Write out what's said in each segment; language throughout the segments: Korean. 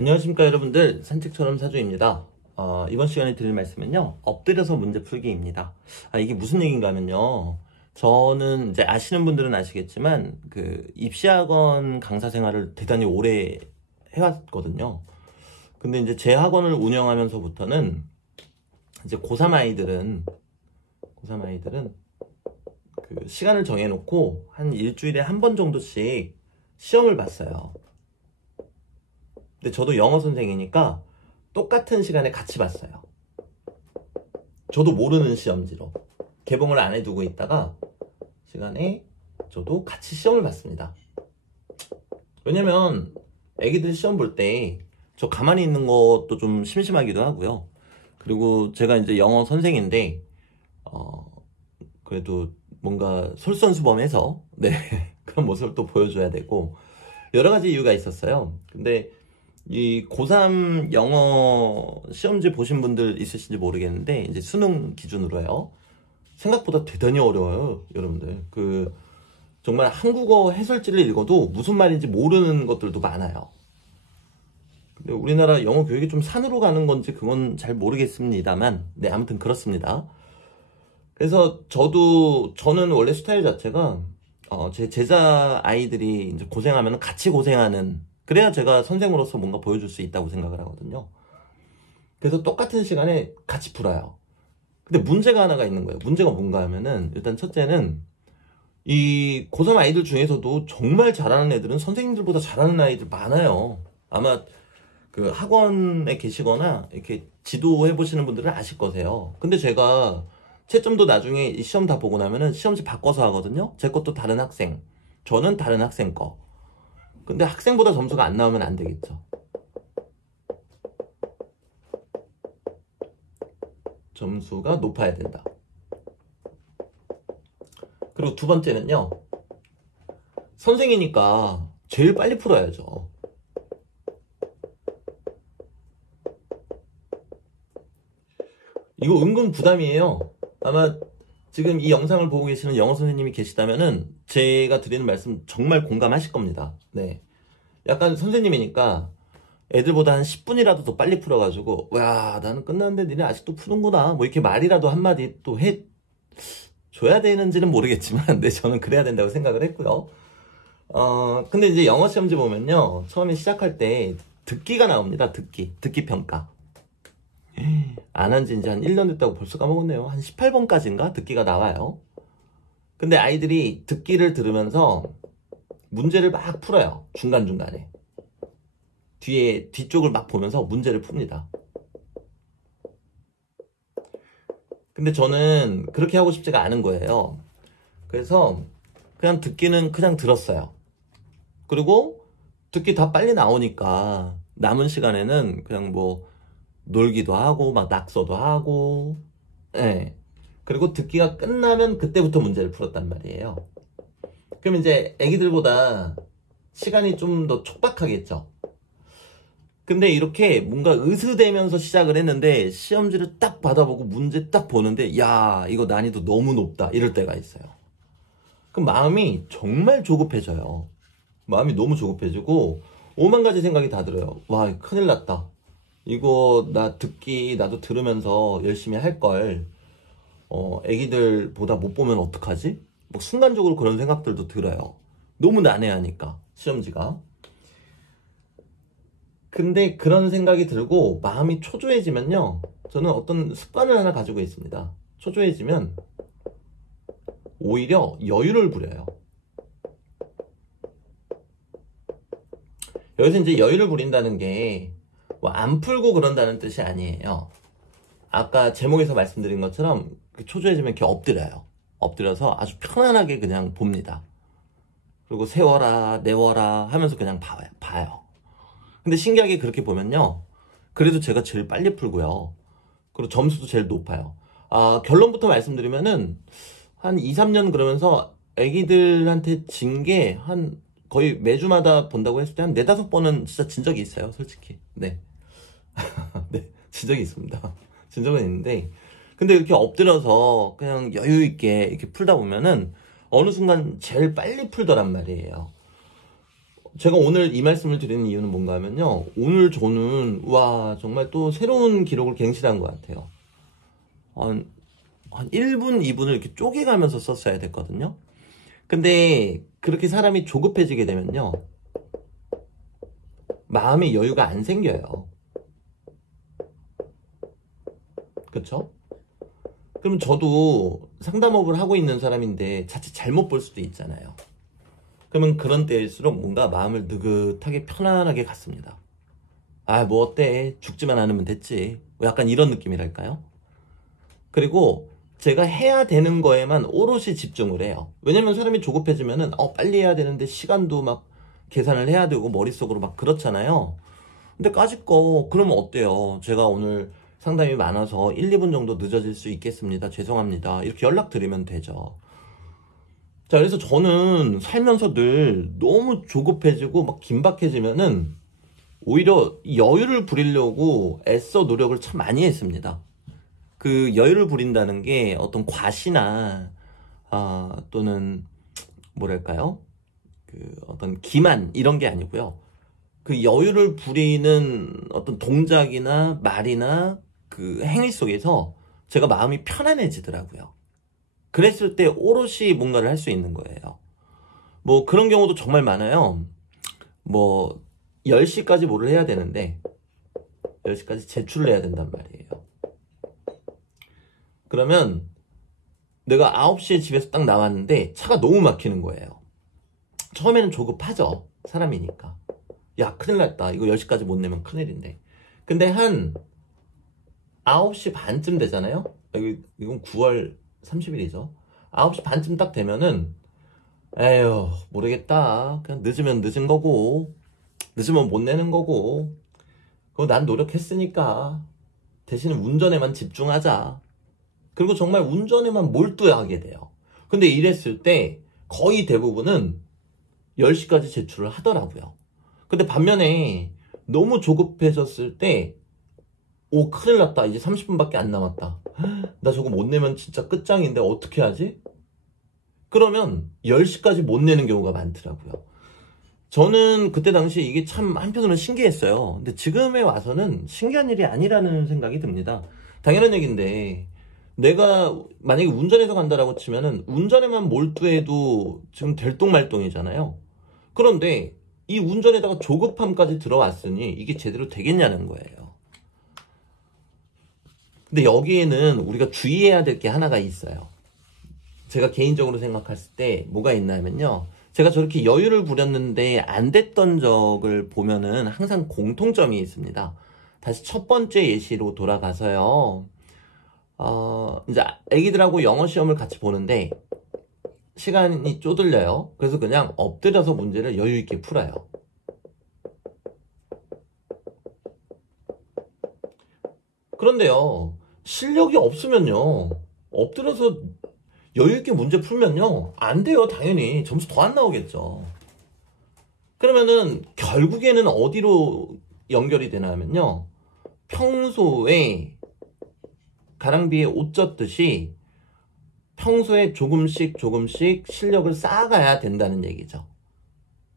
안녕하십니까 여러분들, 산책처럼 사주입니다. 이번 시간에 드릴 말씀은요, 엎드려서 문제 풀기입니다. 이게 무슨 얘기인가 하면요, 저는 이제 아시는 분들은 아시겠지만 그 입시학원 강사 생활을 대단히 오래 해왔거든요. 근데 이제 제 학원을 운영하면서부터는 이제 고3 아이들은 그 시간을 정해놓고 한 일주일에 한 번 정도씩 시험을 봤어요. 근데 저도 영어 선생이니까 똑같은 시간에 같이 봤어요. 저도 모르는 시험지로 개봉을 안 해두고 있다가 시간에 저도 같이 시험을 봤습니다. 왜냐면 애기들 시험 볼 때 저 가만히 있는 것도 좀 심심하기도 하고요. 그리고 제가 이제 영어 선생인데 그래도 뭔가 솔선수범해서 그런 모습을 또 보여줘야 되고 여러 가지 이유가 있었어요. 근데 이 고3 영어 시험지 보신 분들 있으신지 모르겠는데 이제 수능 기준으로요. 생각보다 대단히 어려워요, 여러분들. 정말 한국어 해설지를 읽어도 무슨 말인지 모르는 것들도 많아요. 근데 우리나라 영어 교육이 좀 산으로 가는 건지 그건 잘 모르겠습니다만, 아무튼 그렇습니다. 그래서 저는 원래 스타일 자체가 제 제자 아이들이 이제 고생하면 같이 고생하는, 그래야 제가 선생으로서 뭔가 보여줄 수 있다고 생각을 하거든요. 그래서 똑같은 시간에 같이 풀어요. 근데 문제가 하나가 있는 거예요. 문제가 뭔가 하면은, 일단 첫째는 이 고3 아이들 중에서도 정말 잘하는 애들은 선생님들보다 잘하는 아이들 많아요. 아마 그 학원에 계시거나 이렇게 지도해 보시는 분들은 아실 거세요. 근데 제가 채점도 나중에 이 시험 다 보고 나면은 시험지 바꿔서 하거든요. 제 것도 다른 학생, 저는 다른 학생 거. 근데 학생보다 점수가 안 나오면 안 되겠죠. 점수가 높아야 된다. 그리고 두 번째는요, 선생이니까 제일 빨리 풀어야죠. 이거 은근 부담이에요. 아마 지금 이 영상을 보고 계시는 영어 선생님이 계시다면은 제가 드리는 말씀 정말 공감하실 겁니다. 약간 선생님이니까 애들보다 한 10분이라도 더 빨리 풀어가지고, 와, 나는 끝났는데 니네 아직도 푸는구나, 뭐 이렇게 말이라도 한마디 또 줘야 되는지는 모르겠지만 저는 그래야 된다고 생각을 했고요. 근데 이제 영어 시험지 보면요, 처음에 시작할 때 듣기가 나옵니다. 듣기 평가. 안 한 지 이제 한 1년 됐다고 벌써 까먹었네요. 한 18번까지인가 듣기가 나와요. 근데 아이들이 듣기를 들으면서 문제를 막 풀어요. 중간중간에 뒤쪽을 막 보면서 문제를 풉니다. 근데 저는 그렇게 하고 싶지가 않은 거예요. 그래서 그냥 듣기는 그냥 들었어요. 그리고 듣기 다 빨리 나오니까 남은 시간에는 그냥 뭐 놀기도 하고 막 낙서도 하고, 그리고 듣기가 끝나면 그때부터 문제를 풀었단 말이에요. 그럼 이제 애기들보다 시간이 좀 더 촉박하겠죠. 근데 이렇게 뭔가 으스대면서 시작을 했는데 시험지를 딱 받아보고 문제 딱 보는데, 야, 이거 난이도 너무 높다, 이럴 때가 있어요. 그럼 마음이 정말 조급해져요. 마음이 너무 조급해지고 오만 가지 생각이 다 들어요. 와, 큰일 났다. 이거 나도 들으면서 열심히 할걸. 애기들보다 못 보면 어떡하지? 뭐 순간적으로 그런 생각들도 들어요. 너무 난해하니까 시험지가. 근데 그런 생각이 들고 마음이 초조해지면요, 저는 어떤 습관을 하나 가지고 있습니다. 초조해지면 오히려 여유를 부려요. 여기서 이제 여유를 부린다는 게 뭐 안 풀고 그런다는 뜻이 아니에요. 아까 제목에서 말씀드린 것처럼 초조해지면 이렇게 엎드려요. 엎드려서 아주 편안하게 그냥 봅니다. 그리고 세워라 내워라 하면서 그냥 봐요. 근데 신기하게 그렇게 보면요, 그래도 제가 제일 빨리 풀고요. 그리고 점수도 제일 높아요. 결론부터 말씀드리면은 한 2, 3년 그러면서 애기들한테 진 게 한 거의 매주마다 본다고 했을 때 한 4, 5번은 진짜 진 적이 있어요, 솔직히. 진 적이 있습니다. 진 적은 있는데, 근데 이렇게 엎드려서 그냥 여유 있게 이렇게 풀다 보면은 어느 순간 제일 빨리 풀더란 말이에요. 제가 오늘 이 말씀을 드리는 이유는 뭔가 하면요. 오늘 저는, 와, 정말 또 새로운 기록을 갱신한 것 같아요. 한 1분, 2분을 이렇게 쪼개가면서 썼어야 됐거든요. 근데 그렇게 사람이 조급해지게 되면요. 마음의 여유가 안 생겨요. 그쵸? 그럼 저도 상담업을 하고 있는 사람인데 자칫 잘못 볼 수도 있잖아요. 그러면 그런 때일수록 뭔가 마음을 느긋하게 편안하게 갔습니다. 아, 뭐 어때? 죽지만 않으면 됐지. 뭐 약간 이런 느낌이랄까요? 그리고 제가 해야 되는 거에만 오롯이 집중을 해요. 왜냐면 사람이 조급해지면은 빨리 해야 되는데 시간도 막 계산을 해야 되고 머릿속으로 막 그렇잖아요. 근데 까짓 거 그러면 어때요? 제가 오늘 상담이 많아서 1, 2분 정도 늦어질 수 있겠습니다. 죄송합니다. 이렇게 연락드리면 되죠. 자, 그래서 저는 살면서 늘 너무 조급해지고 막 긴박해지면은 오히려 여유를 부리려고 애써 노력을 참 많이 했습니다. 그 여유를 부린다는 게 어떤 과시나 또는 뭐랄까요? 그 어떤 기만 이런 게 아니고요. 그 여유를 부리는 어떤 동작이나 말이나 그 행위 속에서 제가 마음이 편안해지더라고요. 그랬을 때 오롯이 뭔가를 할 수 있는 거예요. 뭐 그런 경우도 정말 많아요. 뭐 10시까지 뭐를 해야 되는데 10시까지 제출을 해야 된단 말이에요. 그러면 내가 9시에 집에서 딱 나왔는데 차가 너무 막히는 거예요. 처음에는 조급하죠. 사람이니까. 야, 큰일 났다. 이거 10시까지 못 내면 큰일인데. 근데 한 9시 반쯤 되잖아요. 이건 9월 30일이죠. 9시 반쯤 딱 되면은 에휴, 모르겠다. 그냥 늦으면 늦은 거고 늦으면 못 내는 거고 그거 난 노력했으니까 대신 운전에만 집중하자. 그리고 정말 운전에만 몰두하게 돼요. 근데 이랬을 때 거의 대부분은 10시까지 제출을 하더라고요. 근데 반면에 너무 조급해졌을 때 큰일 났다. 이제 30분밖에 안 남았다. 나 저거 못 내면 진짜 끝장인데 어떻게 하지? 그러면 10시까지 못 내는 경우가 많더라고요. 저는 그때 당시 이게 참 한편으로는 신기했어요. 근데 지금에 와서는 신기한 일이 아니라는 생각이 듭니다. 당연한 얘기인데 내가 만약에 운전해서 간다라고 치면은 운전에만 몰두해도 지금 들똥말똥이잖아요. 그런데 이 운전에다가 조급함까지 들어왔으니 이게 제대로 되겠냐는 거예요. 근데 여기에는 우리가 주의해야 될 게 하나가 있어요. 제가 개인적으로 생각했을 때 뭐가 있냐면요. 제가 저렇게 여유를 부렸는데 안 됐던 적을 보면은 항상 공통점이 있습니다. 다시 첫 번째 예시로 돌아가서요. 이제 애기들하고 영어 시험을 같이 보는데 시간이 쪼들려요. 그래서 그냥 엎드려서 문제를 여유 있게 풀어요. 그런데요, 실력이 없으면요, 엎드려서 여유 있게 문제 풀면요, 안 돼요. 당연히 점수 더 안 나오겠죠. 그러면은 결국에는 어디로 연결이 되냐면요, 평소에 가랑비에 옷 젖듯이 평소에 조금씩 실력을 쌓아가야 된다는 얘기죠.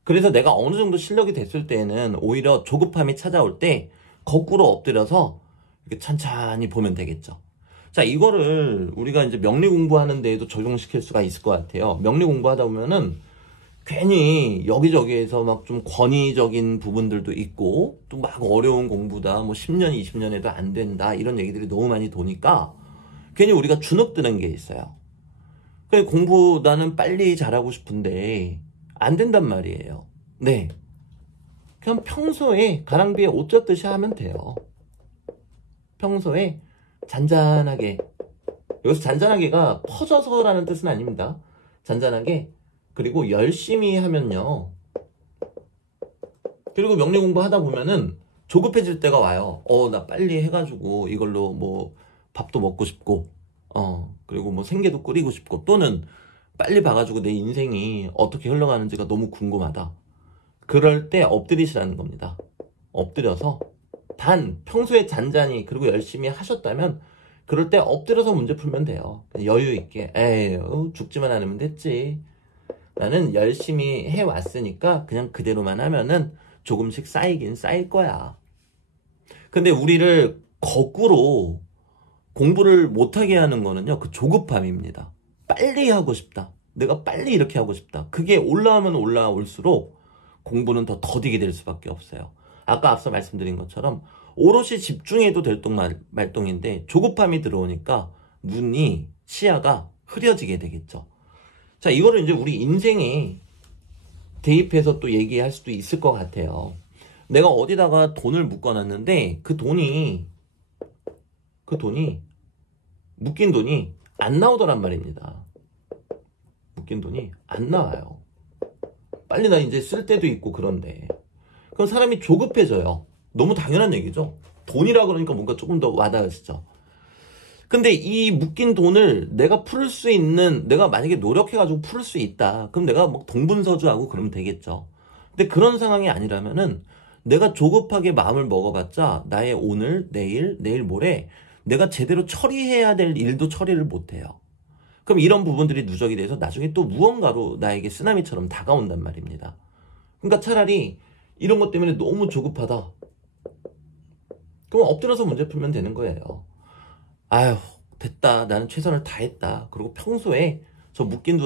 그래서 내가 어느 정도 실력이 됐을 때는 오히려 조급함이 찾아올 때 거꾸로 엎드려서 이렇게 찬찬히 보면 되겠죠. 자, 이거를 우리가 이제 명리 공부하는 데에도 적용시킬 수가 있을 것 같아요. 명리 공부하다 보면은 괜히 여기저기에서 막 좀 권위적인 부분들도 있고 또 막 어려운 공부다, 뭐 10년, 20년에도 안 된다 이런 얘기들이 너무 많이 도니까 괜히 우리가 주눅드는 게 있어요. 그래, 공부 나는 빨리 잘하고 싶은데 안 된단 말이에요. 네, 그냥 평소에 가랑비에 옷 젖듯이 하면 돼요. 평소에 잔잔하게, 여기서 잔잔하게가 퍼져서라는 뜻은 아닙니다. 잔잔하게, 그리고 열심히 하면요, 그리고 명리 공부하다 보면은 조급해질 때가 와요. 나 빨리 해가지고 이걸로 뭐 밥도 먹고 싶고 그리고 뭐 생계도 꾸리고 싶고, 또는 빨리 봐가지고 내 인생이 어떻게 흘러가는지가 너무 궁금하다. 그럴 때 엎드리시라는 겁니다. 엎드려서, 단 평소에 잔잔히 그리고 열심히 하셨다면 그럴 때 엎드려서 문제 풀면 돼요. 여유 있게, 에이 죽지만 않으면 됐지. 나는 열심히 해왔으니까 그냥 그대로만 하면은 조금씩 쌓이긴 쌓일 거야. 근데 우리를 거꾸로 공부를 못하게 하는 거는요, 그 조급함입니다. 빨리 하고 싶다. 내가 빨리 이렇게 하고 싶다. 그게 올라오면 올라올수록 공부는 더 더디게 될 수밖에 없어요. 아까 앞서 말씀드린 것처럼 오롯이 집중해도 될 말동인데 조급함이 들어오니까 눈이, 시야가 흐려지게 되겠죠. 자, 이거를 이제 우리 인생에 대입해서 또 얘기할 수도 있을 것 같아요. 내가 어디다가 돈을 묶어놨는데 그 돈이 묶인 돈이 안 나오더란 말입니다. 묶인 돈이 안 나와요. 빨리 나 이제 쓸 때도 있고 그런데 그럼 사람이 조급해져요. 너무 당연한 얘기죠. 돈이라 그러니까 뭔가 조금 더 와닿으시죠. 근데 이 묶인 돈을 내가 풀 수 있는, 내가 만약에 노력해가지고 풀 수 있다. 그럼 내가 막 동분서주하고 그러면 되겠죠. 근데 그런 상황이 아니라면은 내가 조급하게 마음을 먹어봤자 나의 오늘, 내일 모레 내가 제대로 처리해야 될 일도 처리를 못해요. 그럼 이런 부분들이 누적이 돼서 나중에 또 무언가로 나에게 쓰나미처럼 다가온단 말입니다. 그러니까 차라리 이런 것 때문에 너무 조급하다. 그럼 엎드려서 문제 풀면 되는 거예요. 아휴, 됐다. 나는 최선을 다했다. 그리고 평소에 저 묶인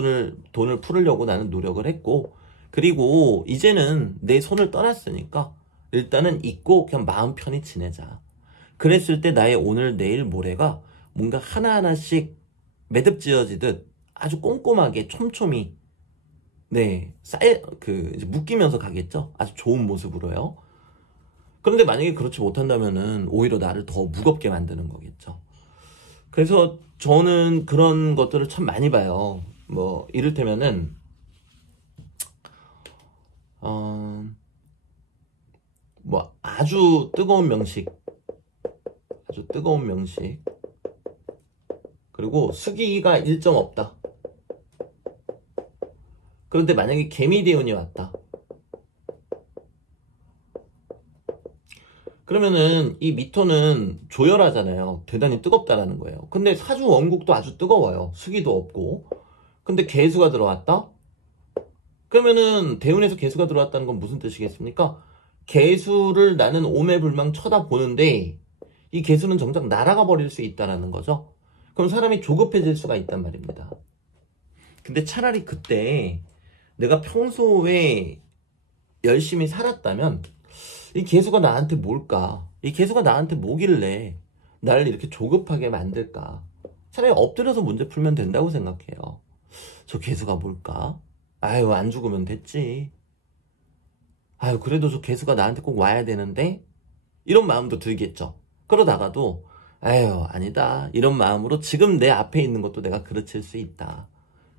돈을 풀으려고 나는 노력을 했고, 그리고 이제는 내 손을 떠났으니까 일단은 잊고 그냥 마음 편히 지내자. 그랬을 때 나의 오늘, 내일, 모레가 뭔가 하나하나씩 매듭 지어지듯 아주 꼼꼼하게 촘촘히 이제 묶이면서 가겠죠. 아주 좋은 모습으로요. 그런데 만약에 그렇지 못한다면은 오히려 나를 더 무겁게 만드는 거겠죠. 그래서 저는 그런 것들을 참 많이 봐요. 뭐 이를테면은 뭐 아주 뜨거운 명식, 그리고 수기가 일정 없다. 그런데 만약에 개미대운이 왔다. 그러면은 이 미토는 조열하잖아요. 대단히 뜨겁다라는 거예요. 근데 사주 원국도 아주 뜨거워요. 수기도 없고. 근데 개수가 들어왔다? 그러면은 대운에서 개수가 들어왔다는 건 무슨 뜻이겠습니까? 개수를 나는 오매불망 쳐다보는데 이 개수는 정작 날아가 버릴 수 있다는 거죠. 그럼 사람이 조급해질 수가 있단 말입니다. 근데 차라리 그때 내가 평소에 열심히 살았다면 이 개수가 나한테 뭘까? 이 개수가 나한테 뭐길래 나를 이렇게 조급하게 만들까? 차라리 엎드려서 문제 풀면 된다고 생각해요. 저 개수가 뭘까? 아유, 안 죽으면 됐지. 아유, 그래도 저 개수가 나한테 꼭 와야 되는데? 이런 마음도 들겠죠. 그러다가도 아유, 아니다. 이런 마음으로 지금 내 앞에 있는 것도 내가 그르칠 수 있다.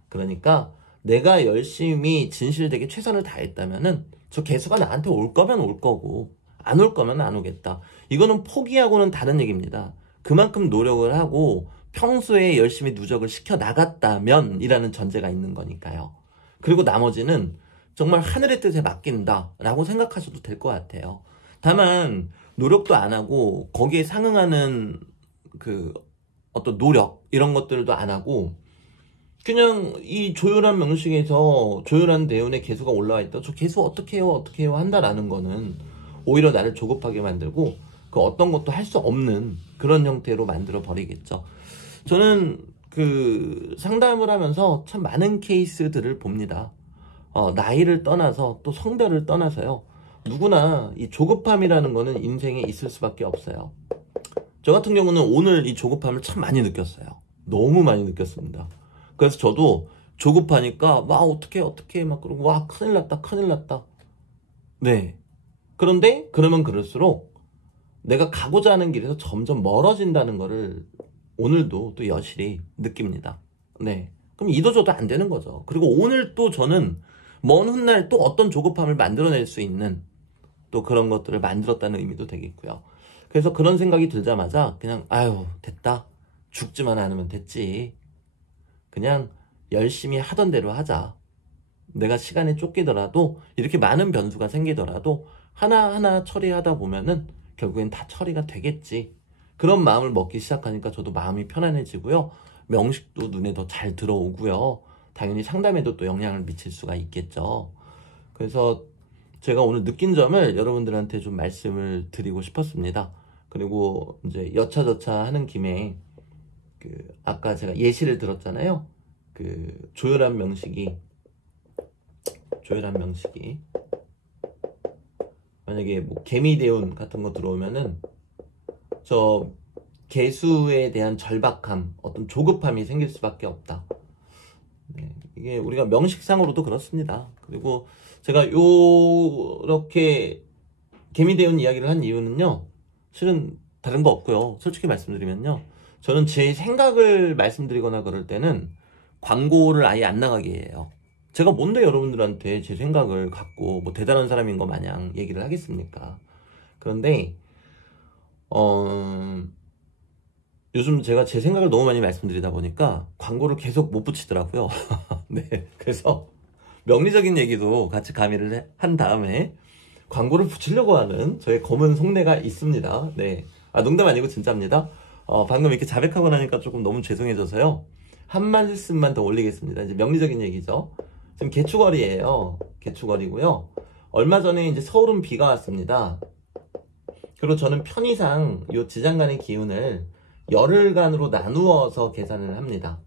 그러니까 내가 열심히 진실되게 최선을 다했다면은 저 개수가 나한테 올 거면 올 거고 안 올 거면 안 오겠다. 이거는 포기하고는 다른 얘기입니다. 그만큼 노력을 하고 평소에 열심히 누적을 시켜 나갔다면 이라는 전제가 있는 거니까요. 그리고 나머지는 정말 하늘의 뜻에 맡긴다 라고 생각하셔도 될 것 같아요. 다만 노력도 안 하고 거기에 상응하는 그 어떤 노력 이런 것들도 안 하고 그냥 이 조율한 명식에서 조율한 대운의 개수가 올라와 있다. 저 개수 어떻게 해요 한다라는 거는 오히려 나를 조급하게 만들고 그 어떤 것도 할 수 없는 그런 형태로 만들어 버리겠죠. 저는 그 상담을 하면서 참 많은 케이스들을 봅니다. 나이를 떠나서 또 성별을 떠나서요. 누구나 이 조급함이라는 거는 인생에 있을 수밖에 없어요. 저 같은 경우는 오늘 이 조급함을 참 많이 느꼈어요. 너무 많이 느꼈습니다. 그래서 저도 조급하니까 와 어떡해 막 그러고 와 큰일 났다. 네. 그런데 그러면 그럴수록 내가 가고자 하는 길에서 점점 멀어진다는 거를 오늘도 또 여실히 느낍니다. 네. 그럼 이도저도 안 되는 거죠. 그리고 오늘 또 저는 먼 훗날 또 어떤 조급함을 만들어낼 수 있는 또 그런 것들을 만들었다는 의미도 되겠고요. 그래서 그런 생각이 들자마자 그냥 아유 됐다. 죽지만 않으면 됐지. 그냥 열심히 하던 대로 하자. 내가 시간에 쫓기더라도 이렇게 많은 변수가 생기더라도 하나하나 처리하다 보면은 결국엔 다 처리가 되겠지. 그런 마음을 먹기 시작하니까 저도 마음이 편안해지고요. 명식도 눈에 더 잘 들어오고요. 당연히 상담에도 또 영향을 미칠 수가 있겠죠. 그래서 제가 오늘 느낀 점을 여러분들한테 좀 말씀을 드리고 싶었습니다. 그리고 이제 여차저차 하는 김에 아까 제가 예시를 들었잖아요. 조혈압 명식이 만약에 뭐 개미대운 같은 거 들어오면은 저 개수에 대한 절박함, 어떤 조급함이 생길 수밖에 없다. 네, 이게 우리가 명식상으로도 그렇습니다. 그리고 제가 요렇게 개미대운 이야기를 한 이유는요, 실은 다른 거 없고요. 솔직히 말씀드리면요, 저는 제 생각을 말씀드리거나 그럴 때는 광고를 아예 안 나가게 해요. 제가 뭔데 여러분들한테 제 생각을 갖고 뭐 대단한 사람인 거 마냥 얘기를 하겠습니까? 그런데 요즘 제가 제 생각을 너무 많이 말씀드리다 보니까 광고를 계속 못 붙이더라고요. 네, 그래서 명리적인 얘기도 같이 가미를 한 다음에 광고를 붙이려고 하는 저의 검은 속내가 있습니다. 네, 농담 아니고 진짜입니다. 방금 이렇게 자백하고 나니까 조금 너무 죄송해져서요, 한 말씀만 더 올리겠습니다. 이제 명리적인 얘기죠. 지금 개축월이에요. 개축월이고요. 얼마 전에 이제 서울은 비가 왔습니다. 그리고 저는 편의상 요 지장간의 기운을 열흘간으로 나누어서 계산을 합니다.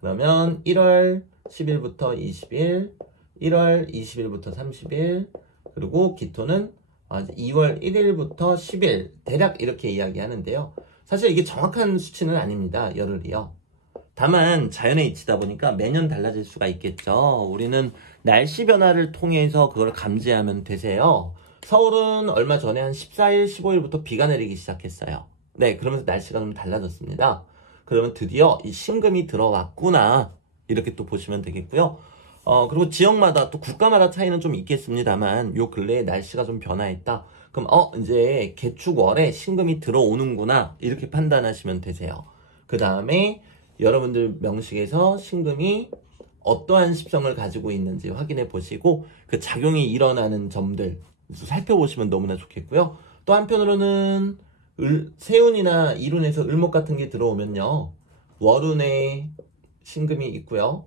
그러면 1월 10일부터 20일, 1월 20일부터 30일, 그리고 기토는 2월 1일부터 10일, 대략 이렇게 이야기하는데요. 사실 이게 정확한 수치는 아닙니다. 열흘이요. 다만 자연의 이치다 보니까 매년 달라질 수가 있겠죠. 우리는 날씨 변화를 통해서 그걸 감지하면 되세요. 서울은 얼마 전에 한 14일, 15일부터 비가 내리기 시작했어요. 네, 그러면서 날씨가 좀 달라졌습니다. 그러면 드디어 이 신금이 들어왔구나, 이렇게 또 보시면 되겠고요. 그리고 지역마다 또 국가마다 차이는 좀 있겠습니다만 요 근래에 날씨가 좀 변화했다. 그럼 이제 개축월에 신금이 들어오는구나, 이렇게 판단하시면 되세요. 그 다음에 여러분들 명식에서 신금이 어떠한 십성을 가지고 있는지 확인해 보시고 그 작용이 일어나는 점들 살펴보시면 너무나 좋겠고요. 또 한편으로는 세운이나 일운에서 을목 같은 게 들어오면요, 월운에 신금이 있고요,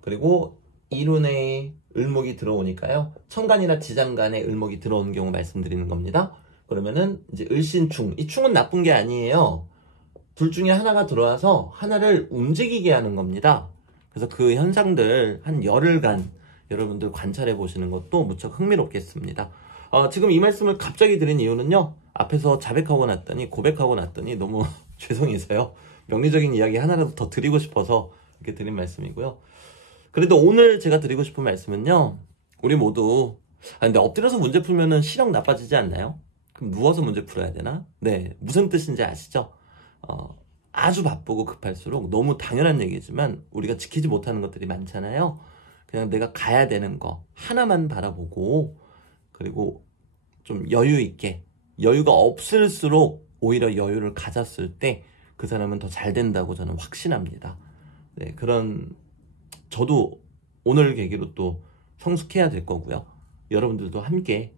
그리고 일운에 을목이 들어오니까요, 천간이나 지장간에 을목이 들어오는 경우 말씀드리는 겁니다. 그러면은 이제 을신충, 이 충은 나쁜 게 아니에요. 둘 중에 하나가 들어와서 하나를 움직이게 하는 겁니다. 그래서 그 현상들 한 열흘간 여러분들 관찰해 보시는 것도 무척 흥미롭겠습니다. 지금 이 말씀을 갑자기 드린 이유는요, 앞에서 자백하고 났더니, 고백하고 났더니 너무 죄송해서요, 명리적인 이야기 하나라도 더 드리고 싶어서 이렇게 드린 말씀이고요. 그래도 오늘 제가 드리고 싶은 말씀은요, 우리 모두 근데 엎드려서 문제 풀면은 시력 나빠지지 않나요? 그럼 누워서 문제 풀어야 되나? 네, 무슨 뜻인지 아시죠? 아주 바쁘고 급할수록 너무 당연한 얘기지만 우리가 지키지 못하는 것들이 많잖아요. 그냥 내가 가야 되는 거 하나만 바라보고, 그리고 좀 여유 있게, 여유가 없을수록 오히려 여유를 가졌을 때 그 사람은 더 잘 된다고 저는 확신합니다. 네, 저도 오늘 계기로 또 성숙해야 될 거고요. 여러분들도 함께,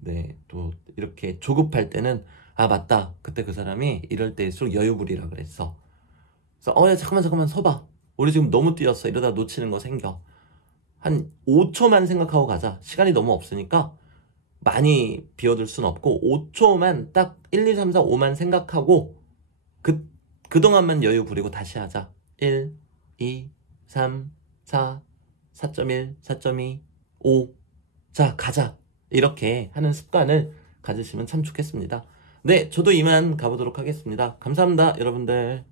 네, 또 이렇게 조급할 때는 맞다, 그때 그 사람이 이럴 때일수록 여유 부리라 그랬어. 그래서 야, 잠깐만 서봐, 우리 지금 너무 뛰었어, 이러다 놓치는 거 생겨. 한 5초만 생각하고 가자. 시간이 너무 없으니까 많이 비워둘 순 없고 5초만, 딱 1, 2, 3, 4, 5만 생각하고 그동안만 여유 부리고 다시 하자. 1, 2, 3, 4, 4.1, 4.2, 5, 자 가자, 이렇게 하는 습관을 가지시면 참 좋겠습니다. 네, 저도 이만 가보도록 하겠습니다. 감사합니다, 여러분들.